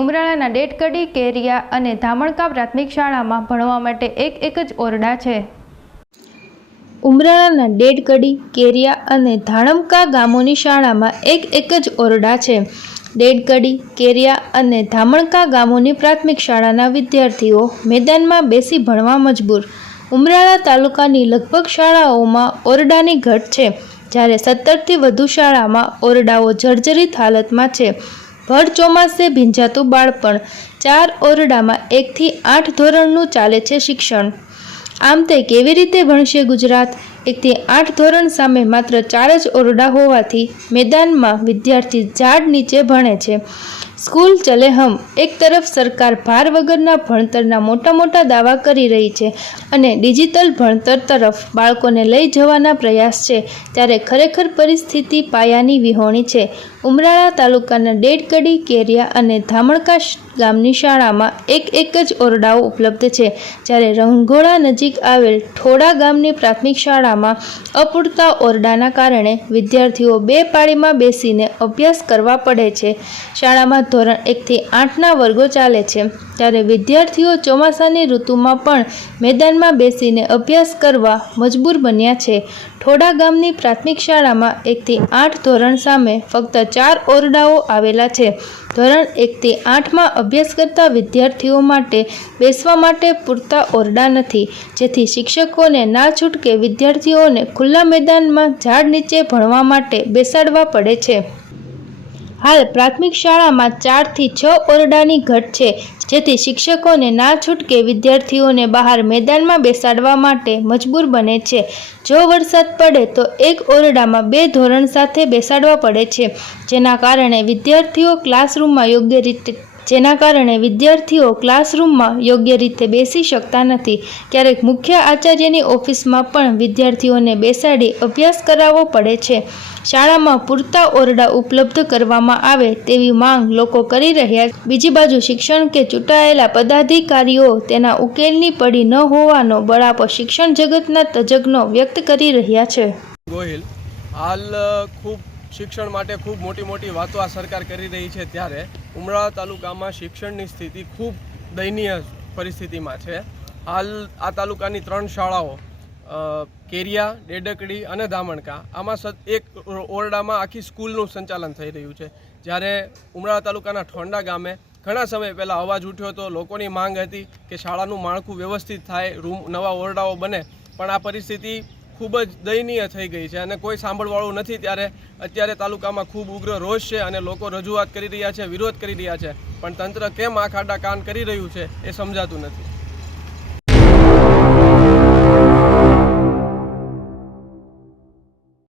ઉમરાળાના ડેટકડી, કેરિયા અને ધામણકા પ્રાથમિક શાળામાં ભણવા માટે એક જ ઓરડા છે. ઉમરાળાના ડેટકડી, કેરિયા અને ધામણકા ગામોની શાળામાં એક જ ઓરડા છે. ડેટકડી, કેરિયા અને ધામણકા ગામોની પ્રાથમિક શાળાના વિદ્યાર્થીઓ મેદાનમાં બેસી ભણવા મજબૂર. ઉમરાળા તાલુકાની લગભગ શાળાઓમાં ઓરડાની ઘટ છે, જ્યારે 17થી વધુ શાળામાં ઓરડાઓ જર્જરિત હાલતમાં છે. ભર ચોમાસે ભીંજાતું બાળપણ. 4 ઓરડામાં 1 થી 8 ધોરણનું ચાલે છે શિક્ષણ. આમ તે કેવી રીતે ભણશે ગુજરાત? 1 થી 8 ધોરણ સામે માત્ર 4 જ ઓરડા હોવાથી મેદાનમાં વિદ્યાર્થી ઝાડ નીચે ભણે છે. સ્કૂલ ચલે હમ. એક તરફ સરકાર ભાર વગરના ભણતરના મોટા દાવા કરી રહી છે અને ડિજિટલ ભણતર તરફ બાળકોને લઈ જવાના પ્રયાસ છે, ત્યારે ખરેખર પરિસ્થિતિ પાયાની વિહોણી છે. ઉમરાળા તાલુકાના ડેટકડી, કેરિયા અને ધામણકા ગામની શાળામાં એક જ ઓરડાઓ ઉપલબ્ધ છે, જ્યારે રંગોળા નજીક આવેલ ઠોડા ગામની પ્રાથમિક શાળામાં અપૂરતા ઓરડાના કારણે વિદ્યાર્થીઓ 2 પાળીમાં બેસીને અભ્યાસ કરવા પડે છે. શાળામાં ધોરણ 1 થી 8ના વર્ગો ચાલે છે, ત્યારે વિદ્યાર્થીઓ ચોમાસાની ઋતુમાં પણ મેદાનમાં બેસીને અભ્યાસ કરવા મજબૂર બન્યા છે. ઠોડા ગામની પ્રાથમિક શાળામાં 1 થી 8 ધોરણ સામે ફક્ત 4 ઓરડાઓ આવેલા છે. ધોરણ 1 થી 8માં અભ્યાસ કરતા વિદ્યાર્થીઓ માટે બેસવા માટે પૂરતા ઓરડા નથી, જેથી શિક્ષકોને ના છૂટકે વિદ્યાર્થીઓને ખુલ્લા મેદાનમાં ઝાડ નીચે ભણવા માટે બેસાડવા પડે છે. હાલ પ્રાથમિક શાળામાં 4 થી 6 ઓરડાની ઘટ છે, જેથી શિક્ષકોને ના છૂટકે વિદ્યાર્થીઓને બહાર મેદાનમાં બેસાડવા માટે મજબૂર બને છે. જો વરસાદ પડે તો એક ઓરડામાં 2 ધોરણ સાથે બેસાડવા પડે છે, જેના કારણે વિદ્યાર્થીઓ ક્લાસરૂમમાં યોગ્ય રીતે બેસી શકતા નથી. ક્યારેક મુખ્ય આચાર્યની ઓફિસમાં પણ વિદ્યાર્થીઓને બેસાડી અભ્યાસ કરાવવો પડે છે. શાળામાં પૂરતા ઓરડા ઉપલબ્ધ કરવામાં આવે તેવી માંગ લોકો કરી રહ્યા છે. બીજી બાજુ શિક્ષણ કે ચૂંટાયેલા પદાધિકારીઓ તેના ઉકેલની પડી ન હોવાનો બળાપો શિક્ષણ જગતના તજજ્ઞો વ્યક્ત કરી રહ્યા છે. ગોહિલ, હાલ શિક્ષણ માટે ખૂબ મોટી વાતો આ સરકાર કરી રહી છે, ત્યારે ઉમરાળા તાલુકામાં શિક્ષણની સ્થિતિ ખૂબ દયનીય પરિસ્થિતિમાં છે. હાલ આ તાલુકાની 3 શાળાઓ કેરિયા, ડેટકડી અને ધામણકા, આમાં એક ઓરડામાં આખી સ્કૂલનું સંચાલન થઈ રહ્યું છે. જ્યારે ઉમરાળા તાલુકાના ઠોંડા ગામે ઘણા સમય પહેલાં અવાજ ઉઠ્યો હતો, લોકોની માંગ હતી કે શાળાનું માળખું વ્યવસ્થિત થાય, નવા ઓરડાઓ બને, પણ આ પરિસ્થિતિ ખૂબ જ દયનીય થઈ ગઈ છે અને કોઈ સાંભળવાળું નથી. ત્યારે અત્યારે તાલુકામાં ખૂબ ઉગ્ર રોષ છે અને લોકો રજૂઆત કરી રહ્યા છે, વિરોધ કરી રહ્યા છે, પણ તંત્ર કેમ આંખ આડા કાન કરી રહ્યું છે એ સમજાતું નથી.